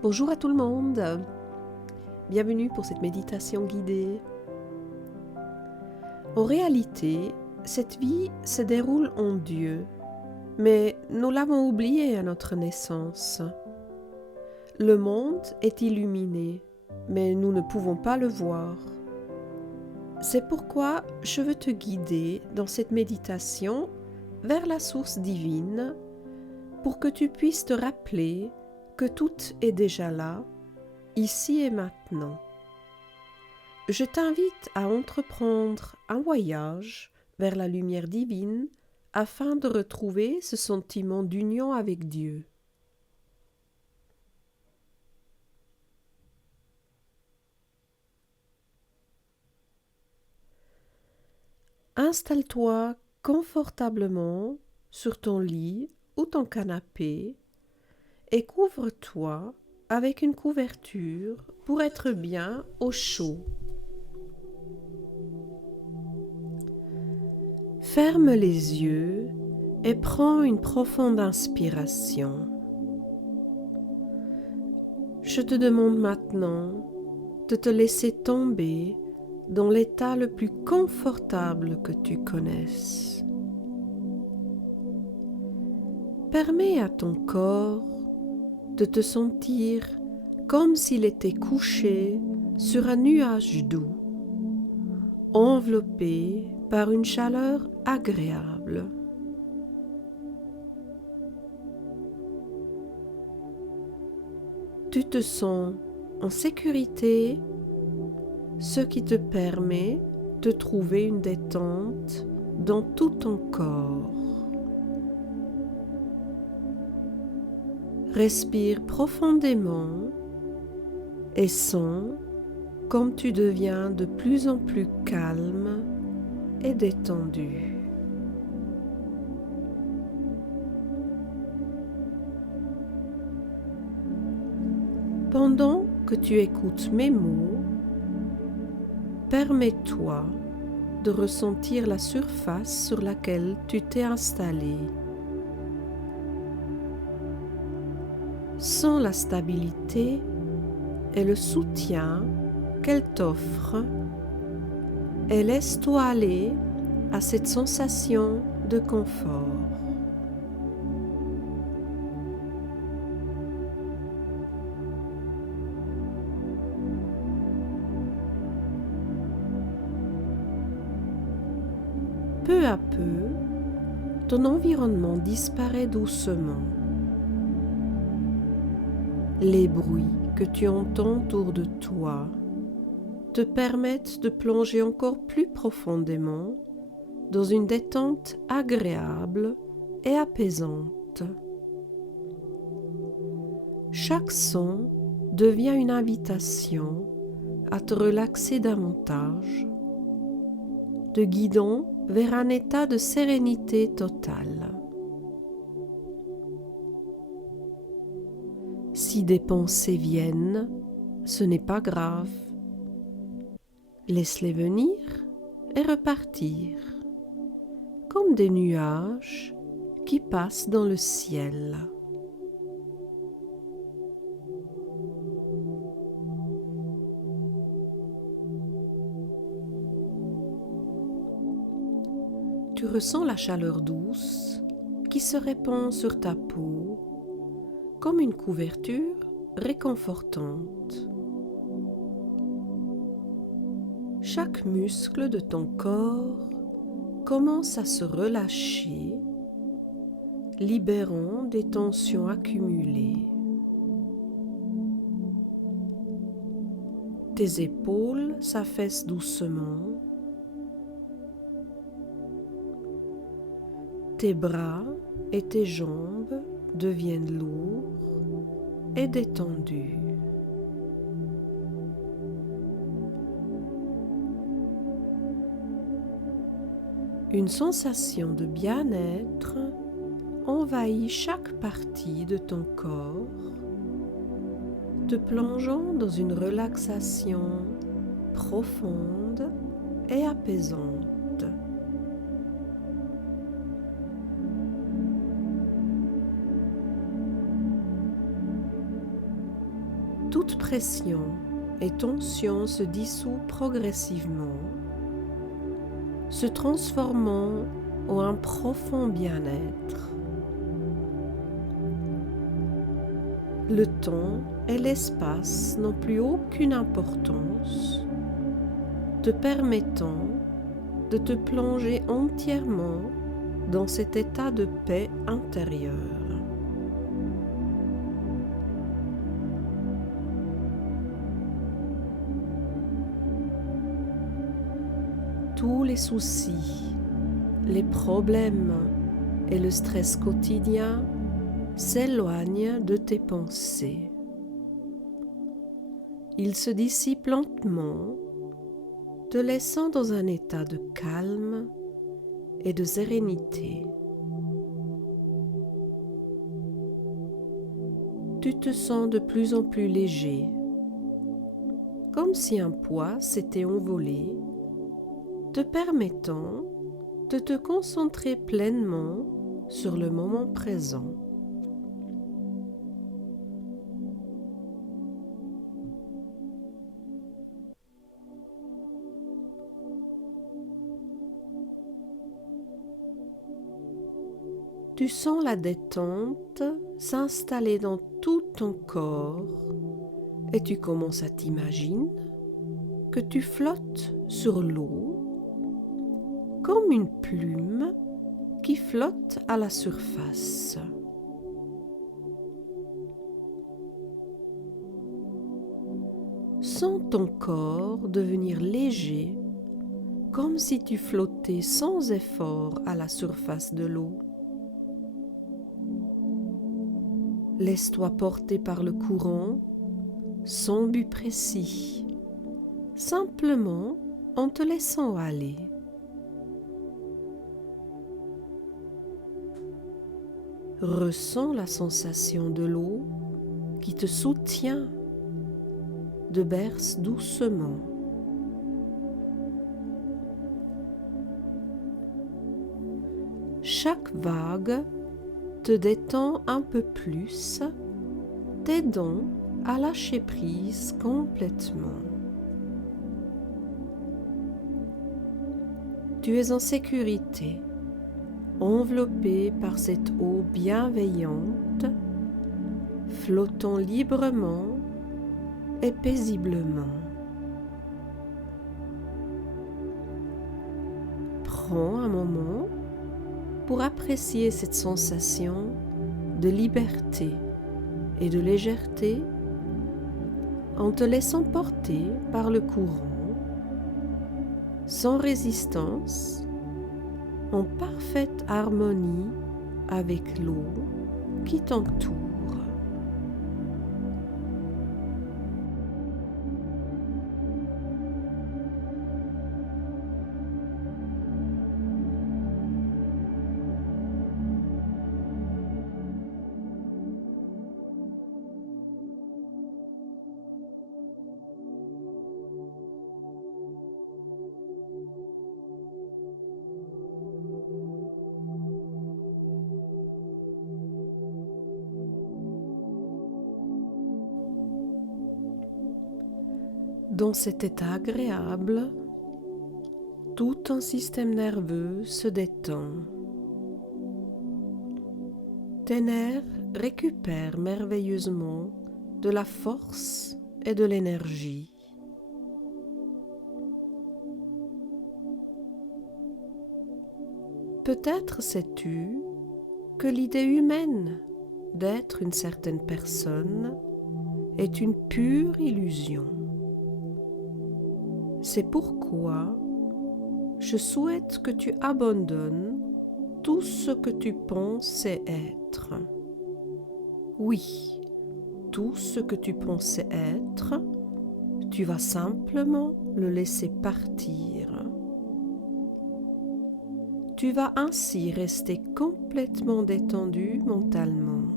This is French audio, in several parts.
Bonjour à tout le monde, bienvenue pour cette méditation guidée. En réalité, cette vie se déroule en Dieu, mais nous l'avons oublié à notre naissance. Le monde est illuminé, mais nous ne pouvons pas le voir. C'est pourquoi je veux te guider dans cette méditation vers la source divine pour que tu puisses te rappeler que tout est déjà là, ici et maintenant. Je t'invite à entreprendre un voyage vers la lumière divine afin de retrouver ce sentiment d'union avec Dieu. Installe-toi confortablement sur ton lit ou ton canapé et couvre-toi avec une couverture pour être bien au chaud. Ferme les yeux et prends une profonde inspiration. Je te demande maintenant de te laisser tomber dans l'état le plus confortable que tu connaisses. Permets à ton corps de te sentir comme s'il était couché sur un nuage doux, enveloppé par une chaleur agréable. Tu te sens en sécurité, ce qui te permet de trouver une détente dans tout ton corps. Respire profondément et sens comme tu deviens de plus en plus calme et détendu. Pendant que tu écoutes mes mots, permets-toi de ressentir la surface sur laquelle tu t'es installé. Sens la stabilité et le soutien qu'elle t'offre et laisse-toi aller à cette sensation de confort. Peu à peu, ton environnement disparaît doucement. Les bruits que tu entends autour de toi te permettent de plonger encore plus profondément dans une détente agréable et apaisante. Chaque son devient une invitation à te relaxer davantage, te guidant vers un état de sérénité totale. Si des pensées viennent, ce n'est pas grave. Laisse-les venir et repartir, comme des nuages qui passent dans le ciel. Tu ressens la chaleur douce qui se répand sur ta peau comme une couverture réconfortante. Chaque muscle de ton corps commence à se relâcher, libérant des tensions accumulées. Tes épaules s'affaissent doucement. Tes bras et tes jambes deviennent lourds et détendus. Une sensation de bien-être envahit chaque partie de ton corps, te plongeant dans une relaxation profonde et apaisante. pression et tension se dissout progressivement, se transformant en un profond bien-être. Le temps et l'espace n'ont plus aucune importance, te permettant de te plonger entièrement dans cet état de paix intérieure. Tous les soucis, les problèmes et le stress quotidien s'éloignent de tes pensées. Ils se dissipent lentement, te laissant dans un état de calme et de sérénité. Tu te sens de plus en plus léger, comme si un poids s'était envolé, te permettant de te concentrer pleinement sur le moment présent. Tu sens la détente s'installer dans tout ton corps et tu commences à t'imaginer que tu flottes sur l'eau comme une plume qui flotte à la surface. Sens ton corps devenir léger, comme si tu flottais sans effort à la surface de l'eau. Laisse-toi porter par le courant, sans but précis, simplement en te laissant aller. Ressens la sensation de l'eau qui te soutient, te berce doucement. Chaque vague te détend un peu plus, t'aidant à lâcher prise complètement. Tu es en sécurité, enveloppé par cette eau bienveillante, flottant librement et paisiblement. Prends un moment pour apprécier cette sensation de liberté et de légèreté en te laissant porter par le courant, sans résistance, en parfaite harmonie avec l'eau qui t'entoure. Dans cet état agréable, tout ton système nerveux se détend. Tes nerfs récupèrent merveilleusement de la force et de l'énergie. Peut-être sais-tu que l'idée humaine d'être une certaine personne est une pure illusion. C'est pourquoi je souhaite que tu abandonnes tout ce que tu pensais être. Oui, tout ce que tu pensais être, tu vas simplement le laisser partir. Tu vas ainsi rester complètement détendu mentalement.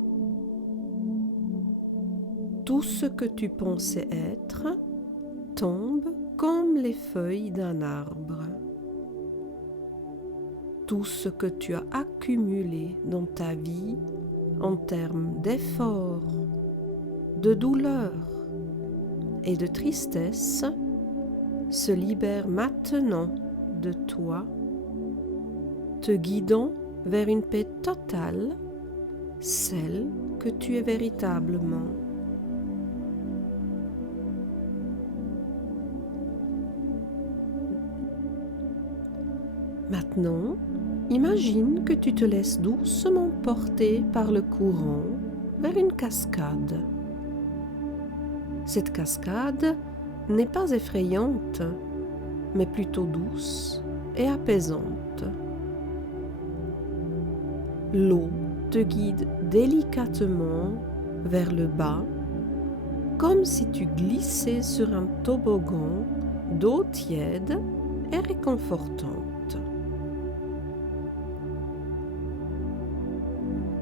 Tout ce que tu pensais être tombe comme les feuilles d'un arbre. Tout ce que tu as accumulé dans ta vie en termes d'efforts, de douleur et de tristesse se libère maintenant de toi, te guidant vers une paix totale, celle que tu es véritablement. Maintenant, imagine que tu te laisses doucement porter par le courant vers une cascade. Cette cascade n'est pas effrayante, mais plutôt douce et apaisante. L'eau te guide délicatement vers le bas, comme si tu glissais sur un toboggan d'eau tiède et réconfortante.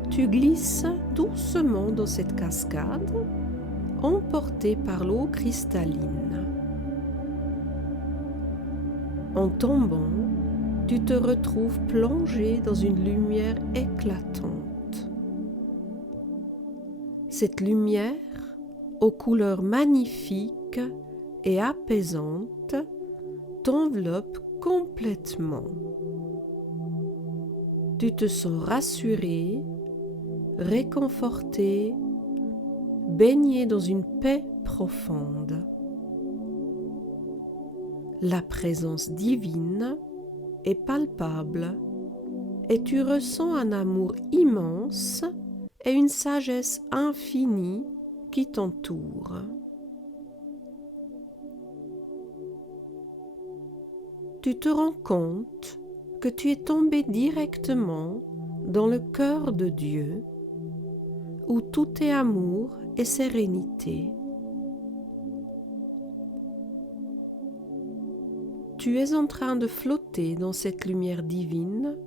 Tu glisses doucement dans cette cascade, emporté par l'eau cristalline. En tombant, tu te retrouves plongé dans une lumière éclatante. Cette lumière, aux couleurs magnifiques et apaisantes, t'enveloppe complètement. Tu te sens rassuré, réconforté, baigné dans une paix profonde. La présence divine est palpable et tu ressens un amour immense et une sagesse infinie qui t'entoure. Tu te rends compte que tu es tombé directement dans le cœur de Dieu, où tout est amour et sérénité. Tu es en train de flotter dans cette lumière divine,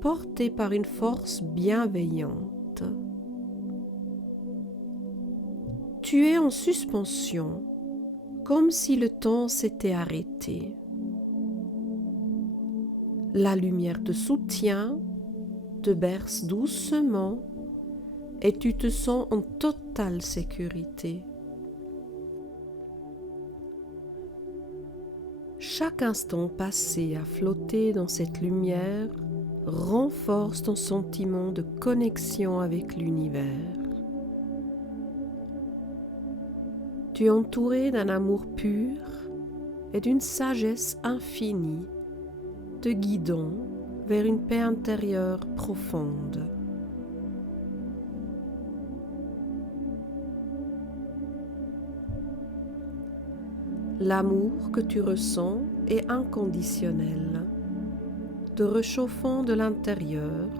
portée par une force bienveillante. Tu es en suspension, comme si le temps s'était arrêté. La lumière te soutient, te berce doucement et tu te sens en totale sécurité. Chaque instant passé à flotter dans cette lumière renforce ton sentiment de connexion avec l'univers. Tu es entouré d'un amour pur et d'une sagesse infinie, te guidant vers une paix intérieure profonde. L'amour que tu ressens est inconditionnel, te réchauffant de l'intérieur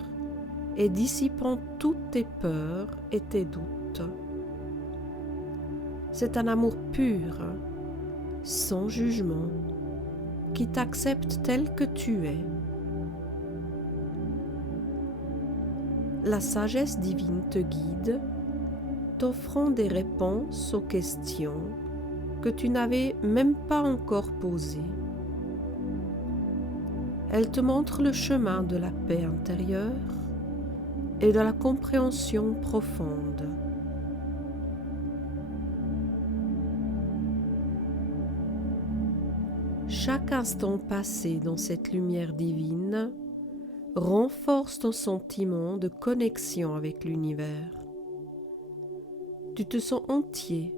et dissipant toutes tes peurs et tes doutes. C'est un amour pur, sans jugement, qui t'accepte tel que tu es. La sagesse divine te guide, t'offrant des réponses aux questions que tu n'avais même pas encore posées. Elle te montre le chemin de la paix intérieure et de la compréhension profonde. Chaque instant passé dans cette lumière divine renforce ton sentiment de connexion avec l'univers. Tu te sens entier,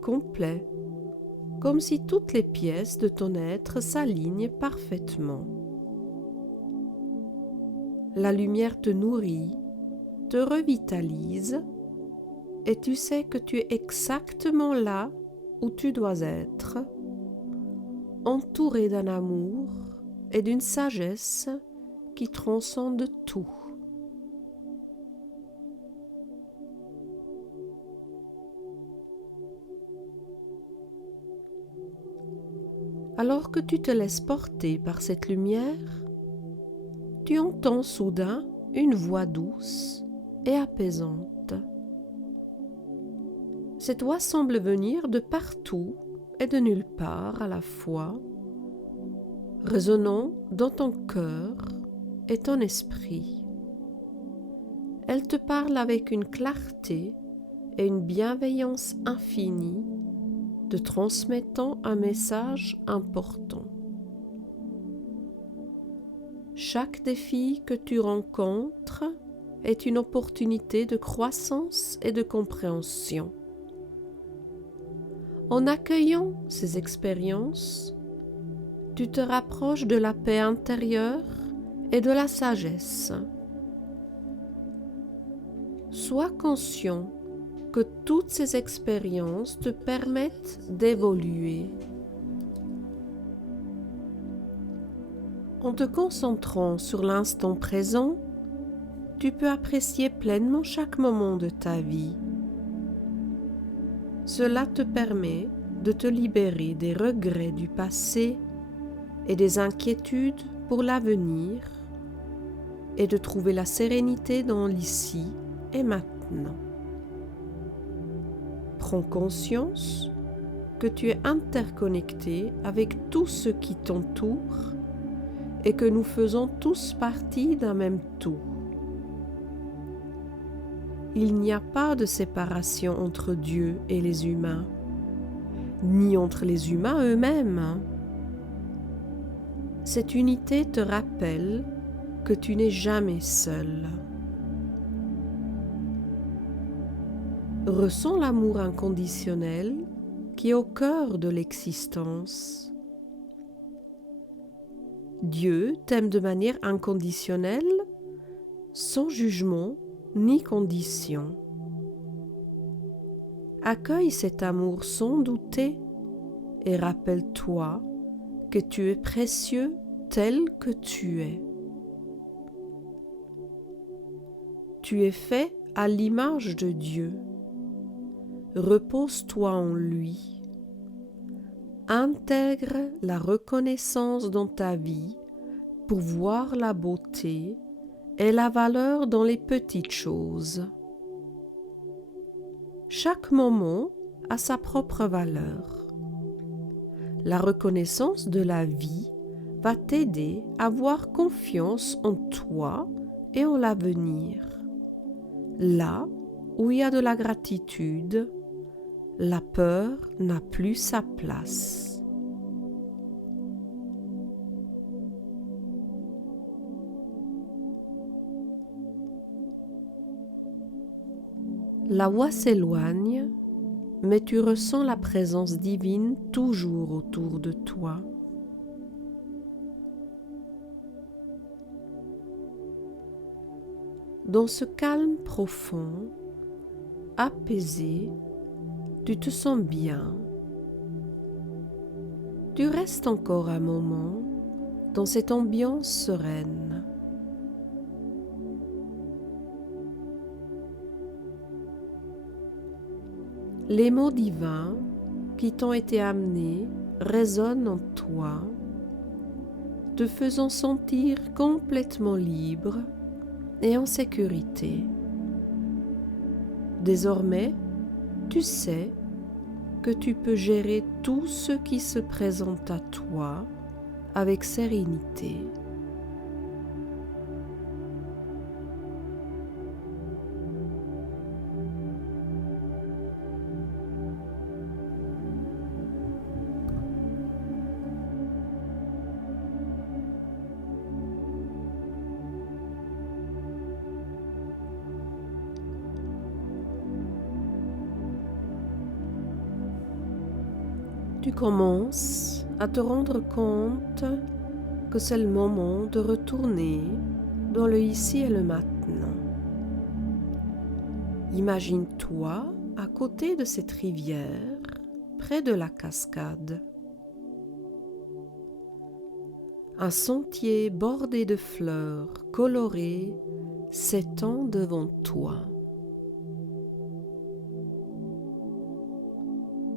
complet, comme si toutes les pièces de ton être s'alignent parfaitement. La lumière te nourrit, te revitalise et tu sais que tu es exactement là où tu dois être, entouré d'un amour et d'une sagesse qui transcende tout. Alors que tu te laisses porter par cette lumière, tu entends soudain une voix douce et apaisante. Cette voix semble venir de partout et de nulle part à la fois, résonnant dans ton cœur et ton esprit. Elle te parle avec une clarté et une bienveillance infinie, te transmettant un message important. Chaque défi que tu rencontres est une opportunité de croissance et de compréhension. En accueillant ces expériences, tu te rapproches de la paix intérieure et de la sagesse. Sois conscient que toutes ces expériences te permettent d'évoluer. En te concentrant sur l'instant présent, tu peux apprécier pleinement chaque moment de ta vie. Cela te permet de te libérer des regrets du passé et des inquiétudes pour l'avenir et de trouver la sérénité dans l'ici et maintenant. Prends conscience que tu es interconnecté avec tout ce qui t'entoure et que nous faisons tous partie d'un même tout. Il n'y a pas de séparation entre Dieu et les humains, ni entre les humains eux-mêmes. Cette unité te rappelle que tu n'es jamais seul. Ressens l'amour inconditionnel qui est au cœur de l'existence. Dieu t'aime de manière inconditionnelle, sans jugement ni condition. Accueille cet amour sans douter et rappelle-toi que tu es précieux tel que tu es. Tu es fait à l'image de Dieu. Repose-toi en lui. Intègre la reconnaissance dans ta vie pour voir la beauté et la valeur dans les petites choses. Chaque moment a sa propre valeur. La reconnaissance de la vie va t'aider à avoir confiance en toi et en l'avenir. Là où il y a de la gratitude, la peur n'a plus sa place. La voix s'éloigne, mais tu ressens la présence divine toujours autour de toi. Dans ce calme profond, apaisé, tu te sens bien. Tu restes encore un moment dans cette ambiance sereine. Les mots divins qui t'ont été amenés résonnent en toi, te faisant sentir complètement libre et en sécurité. Désormais, tu sais que tu peux gérer tout ce qui se présente à toi avec sérénité. Tu commences à te rendre compte que c'est le moment de retourner dans le ici et le maintenant. Imagine-toi à côté de cette rivière, près de la cascade. Un sentier bordé de fleurs colorées s'étend devant toi.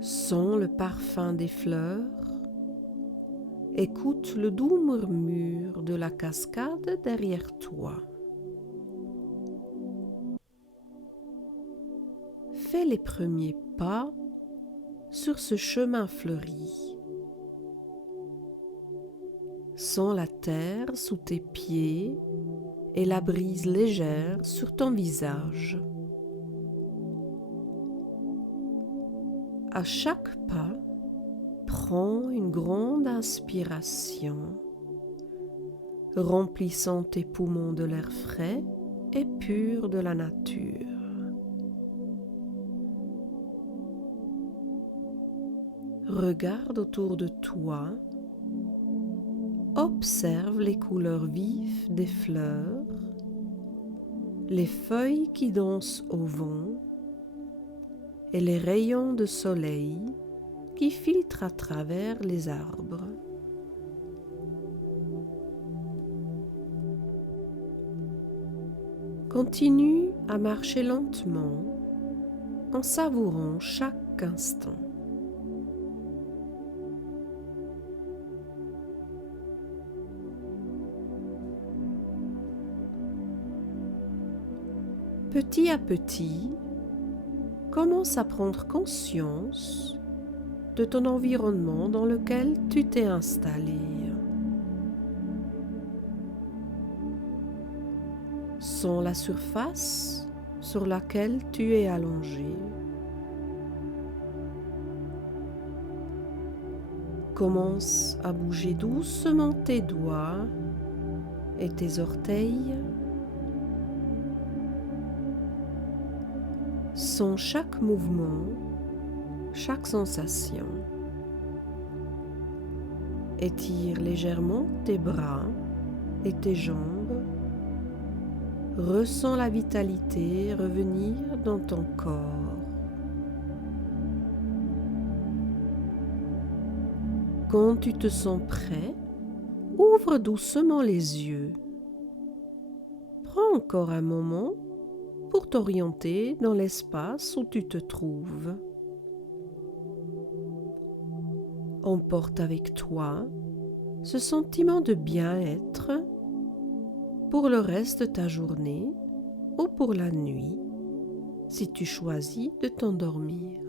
Sens le parfum des fleurs, écoute le doux murmure de la cascade derrière toi. Fais les premiers pas sur ce chemin fleuri. Sens la terre sous tes pieds et la brise légère sur ton visage. À chaque pas, prends une grande inspiration, remplissant tes poumons de l'air frais et pur de la nature. Regarde autour de toi, observe les couleurs vives des fleurs, les feuilles qui dansent au vent et les rayons de soleil qui filtrent à travers les arbres. Continue à marcher lentement en savourant chaque instant. Petit à petit, commence à prendre conscience de ton environnement dans lequel tu t'es installé. Sens la surface sur laquelle tu es allongé. Commence à bouger doucement tes doigts et tes orteils. Sens chaque mouvement, chaque sensation. Étire légèrement tes bras et tes jambes. Ressens la vitalité revenir dans ton corps. Quand tu te sens prêt, ouvre doucement les yeux. Prends encore un moment pour t'orienter dans l'espace où tu te trouves. Emporte avec toi ce sentiment de bien-être pour le reste de ta journée ou pour la nuit, si tu choisis de t'endormir.